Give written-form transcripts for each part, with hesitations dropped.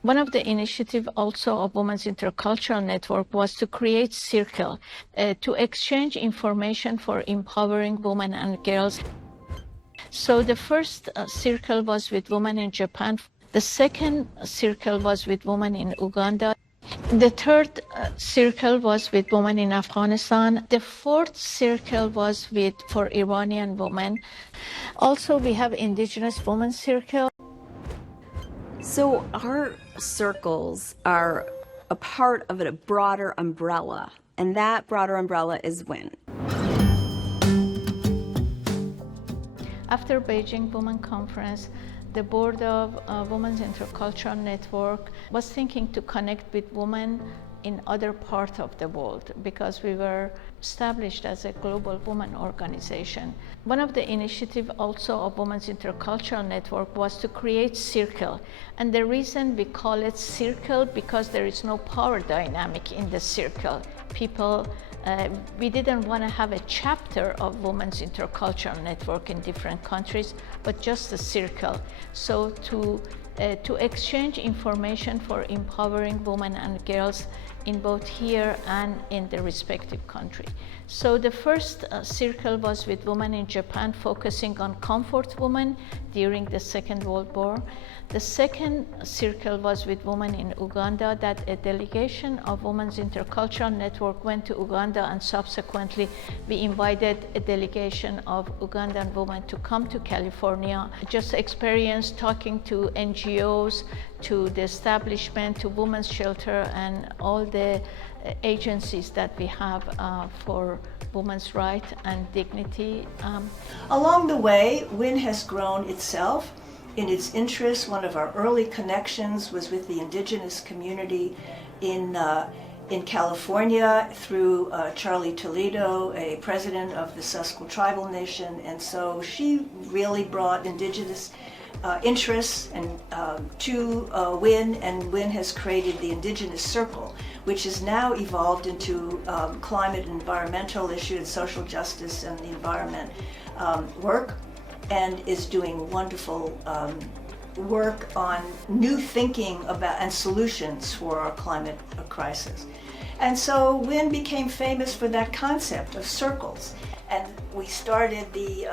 One of the initiatives also of Women's Intercultural Network was to create circle to exchange information for empowering women and girls. So the first circle was with women in Japan. The second circle was with women in Uganda. The third circle was with women in Afghanistan. The fourth circle was for Iranian women. Also, we have Indigenous Women's Circle. So our circles are a part of a broader umbrella, and that broader umbrella is WIN. After Beijing Women Conference, the board of Women's Intercultural Network was thinking to connect with women in other parts of the world because we were established as a global women organization. One of the initiatives also of Women's Intercultural Network was to create circle. And the reason we call it circle because there is no power dynamic in the circle. We didn't want to have a chapter of Women's Intercultural Network in different countries, but just a circle. So to exchange information for empowering women and girls in both here and in the respective country. So the first circle was with women in Japan, focusing on comfort women during the Second World War. The second circle was with women in Uganda, that a delegation of Women's Intercultural Network went to Uganda, and subsequently we invited a delegation of Ugandan women to come to California, just experience talking to NGOs, to the establishment, to women's shelter, and all the agencies that we have for women's rights and dignity. Along the way, WIN has grown itself in its interests. One of our early connections was with the indigenous community in California through Charlie Toledo, a president of the Susquehanna Tribal Nation, and so she really brought indigenous interests and to WIN, and WIN has created the Indigenous Circle, which has now evolved into climate and environmental issues, social justice and the environment work, and is doing wonderful work on new thinking about and solutions for our climate crisis. And so WIN became famous for that concept of circles, and we started the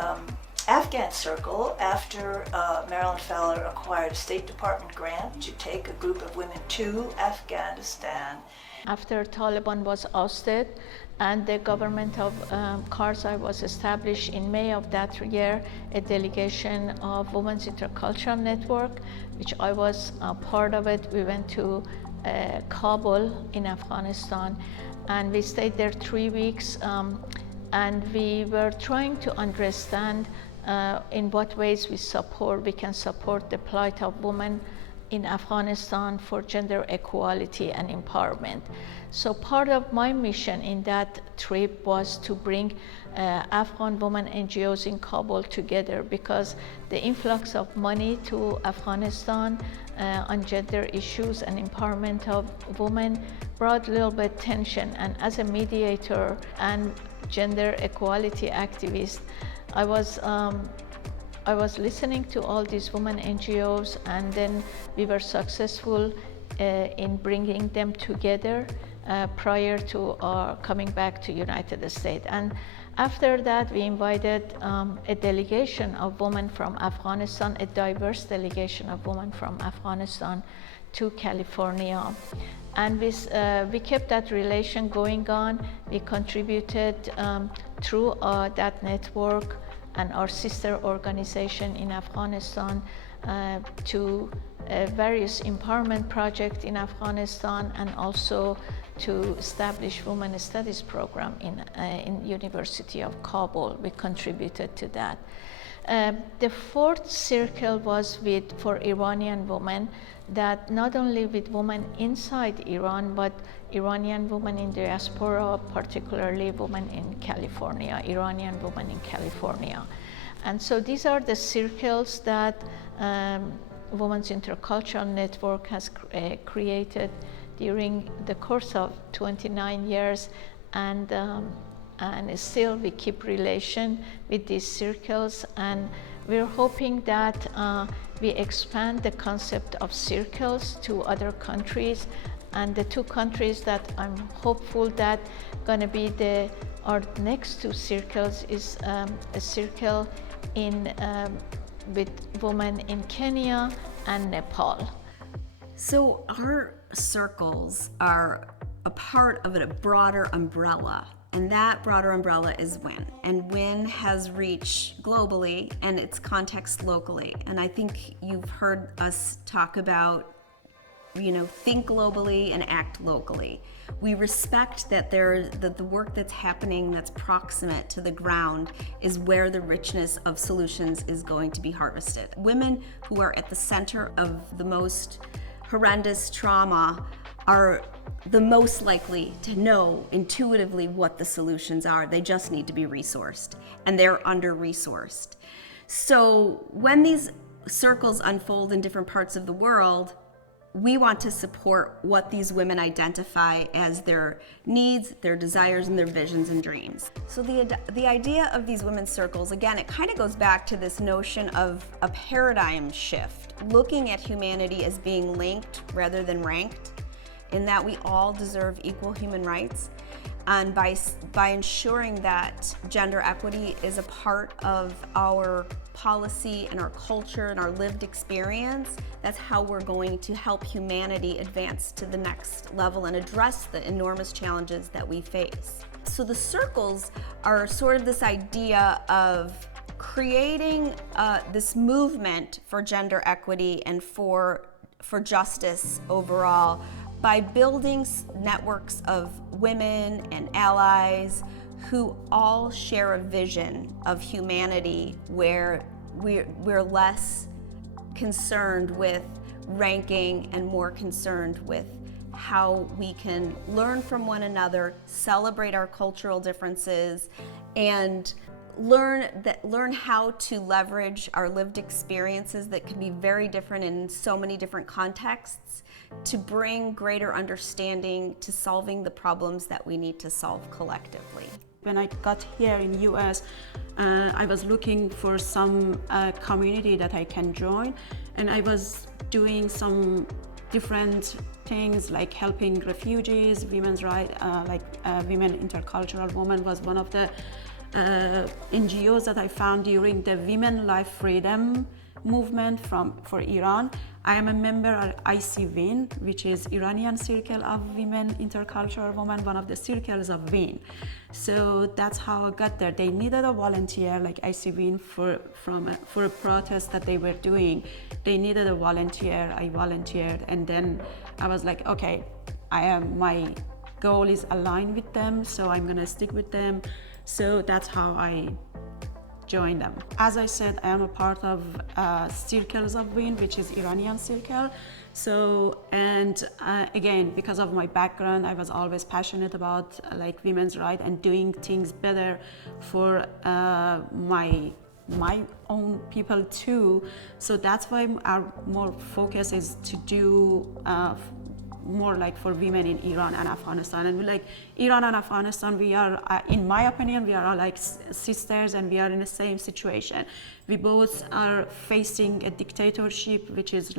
Afghan Circle after Marilyn Fowler acquired a State Department grant to take a group of women to Afghanistan. After Taliban was ousted and the government of Karzai was established in May of that year, a delegation of Women's Intercultural Network, which I was part of it, we went to Kabul in Afghanistan, and we stayed there 3 weeks, and we were trying to understand in what ways we can support the plight of women in Afghanistan for gender equality and empowerment. So part of my mission in that trip was to bring Afghan women NGOs in Kabul together, because the influx of money to Afghanistan on gender issues and empowerment of women brought a little bit tension. And as a mediator and gender equality activist, I was listening to all these women NGOs, and then we were successful in bringing them together prior to our coming back to United States. And after that, we invited a delegation of women from Afghanistan, a diverse delegation of women from Afghanistan to California. And we kept that relation going on. We contributed through that network and our sister organization in Afghanistan to various empowerment projects in Afghanistan, and also to establish women studies program in University of Kabul. We contributed to that. The fourth circle was for Iranian women, that not only with women inside Iran, but Iranian women in diaspora, particularly women in California, Iranian women in California. And so these are the circles that Women's Intercultural Network has created during the course of 29 years, and still we keep relation with these circles, and We're hoping that we expand the concept of circles to other countries, and the two countries that I'm hopeful that gonna be our next two circles is a circle with women in Kenya and Nepal. So our circles are a part of a broader umbrella, and that broader umbrella is WIN. And WIN has reach globally and its context locally. And I think you've heard us talk about, think globally and act locally. We respect that the work that's happening that's proximate to the ground is where the richness of solutions is going to be harvested. Women who are at the center of the most horrendous trauma are the most likely to know intuitively what the solutions are. They just need to be resourced, and they're under-resourced. So when these circles unfold in different parts of the world, we want to support what these women identify as their needs, their desires, and their visions and dreams. So the idea of these women's circles, again, it kind of goes back to this notion of a paradigm shift, looking at humanity as being linked rather than ranked, in that we all deserve equal human rights. And by ensuring that gender equity is a part of our policy and our culture and our lived experience, that's how we're going to help humanity advance to the next level and address the enormous challenges that we face. So the circles are sort of this idea of creating this movement for gender equity and for justice overall, by building networks of women and allies who all share a vision of humanity where we're less concerned with ranking and more concerned with how we can learn from one another, celebrate our cultural differences, and learn how to leverage our lived experiences that can be very different in so many different contexts to bring greater understanding to solving the problems that we need to solve collectively. When I got here in US, I was looking for some community that I can join, and I was doing some different things like helping refugees, women's rights, Women Intercultural Women was one of the NGOs that I found during the Women Life Freedom movement for Iran. I am a member of ICWIN, which is Iranian Circle of Women Intercultural Women, one of the circles of WIN. So that's how I got there. They needed a volunteer like ICWIN for a protest that they were doing. They needed a volunteer. I volunteered, and then I was like, okay, my goal is aligned with them, so I'm gonna stick with them. So that's how I joined them. As I said, I am a part of Circles of WIN, which is Iranian circle. So, and again, because of my background, I was always passionate about women's rights and doing things better for my own people too. So that's why our more focus is to do more for women in Iran and Afghanistan. And Iran and Afghanistan, we are, in my opinion, we are all sisters, and we are in the same situation. We both are facing a dictatorship, which is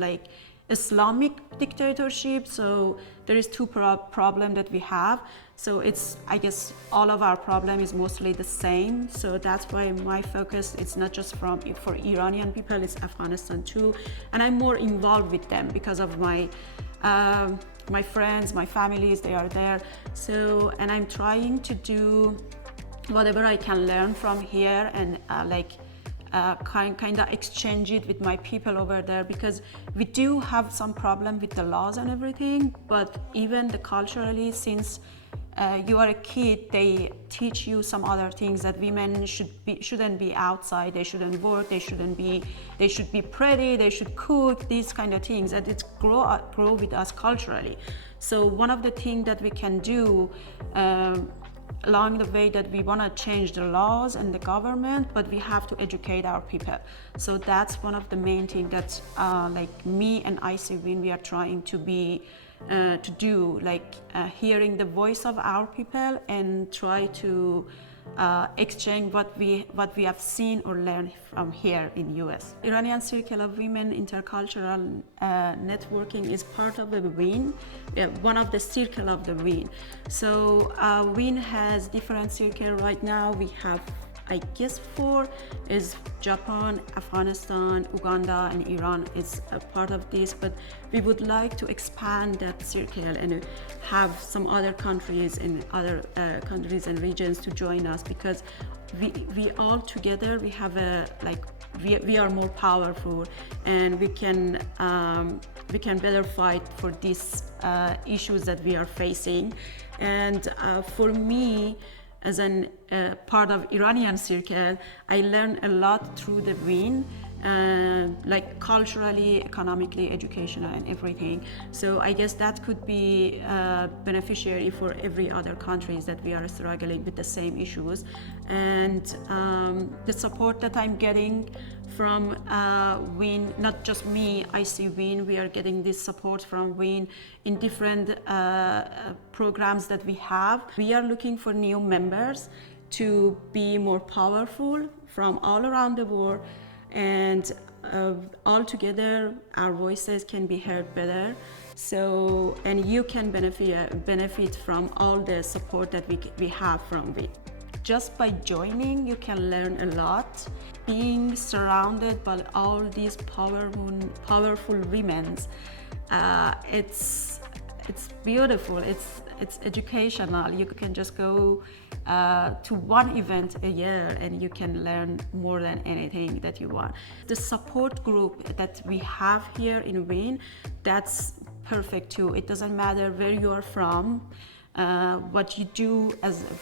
Islamic dictatorship. So there is two problem that we have. So I guess all of our problem is mostly the same. So that's why my focus is not just for Iranian people, it's Afghanistan too. And I'm more involved with them because of my friends, my families, they are there. So, and I'm trying to do whatever I can learn from here and kind of exchange it with my people over there, because we do have some problem with the laws and everything, but even culturally, since you are a kid, they teach you some other things, that women shouldn't be outside, they shouldn't work, they should be pretty, they should cook, these kind of things, that it's grow with us culturally. So one of the things that we can do along the way, that we want to change the laws and the government, but we have to educate our people. So that's one of the main things that me and ICWIN, we are trying to do, hearing the voice of our people and try to exchange what we have seen or learned from here in US. Iranian Circle of Women Intercultural Networking is part of the WIN, one of the circle of the WIN. So WIN has different circles right now. We have, I guess, 4 is Japan, Afghanistan, Uganda, and Iran is a part of this, but we would like to expand that circle and have some other countries in other countries and regions to join us, because we all together, we have a, like, we are more powerful, and we can better fight for these issues that we are facing. And for me, as a part of Iranian circle, I learned a lot through the WIN, like culturally, economically, educational, and everything. So I guess that could be beneficiary for every other countries that we are struggling with the same issues. And the support that I'm getting from WIN, not just me, I see WIN, we are getting this support from WIN in different programs that we have. We are looking for new members to be more powerful from all around the world, and all together our voices can be heard better. So, and you can benefit from all the support that we have from WIN. Just by joining, you can learn a lot. Being surrounded by all these powerful women, it's beautiful. It's educational. You can just go to one event a year and you can learn more than anything that you want. The support group that we have here in WIN, that's perfect too. It doesn't matter where you are from, what you do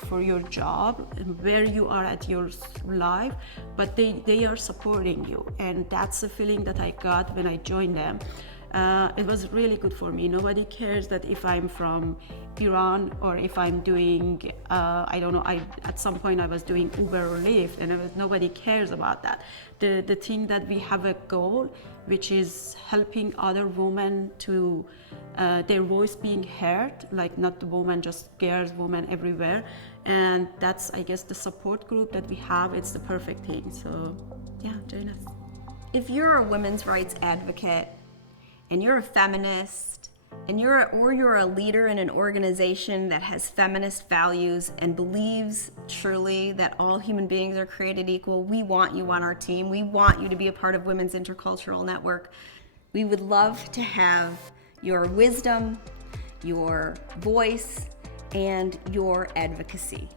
for your job, and where you are at your life, but they are supporting you, and that's the feeling that I got when I joined them. It was really good for me. Nobody cares that if I'm from Iran or if I'm doing, I don't know, at some point I was doing Uber or Lyft, and nobody cares about that. The thing that we have a goal, which is helping other women to their voice being heard, like not the woman, just girls, women everywhere. And that's, I guess, the support group that we have. It's the perfect thing. So yeah, join us. If you're a women's rights advocate and you're a feminist, and you're a leader in an organization that has feminist values and believes truly that all human beings are created equal, we want you on our team. We want you to be a part of Women's Intercultural Network. We would love to have your wisdom, your voice, and your advocacy.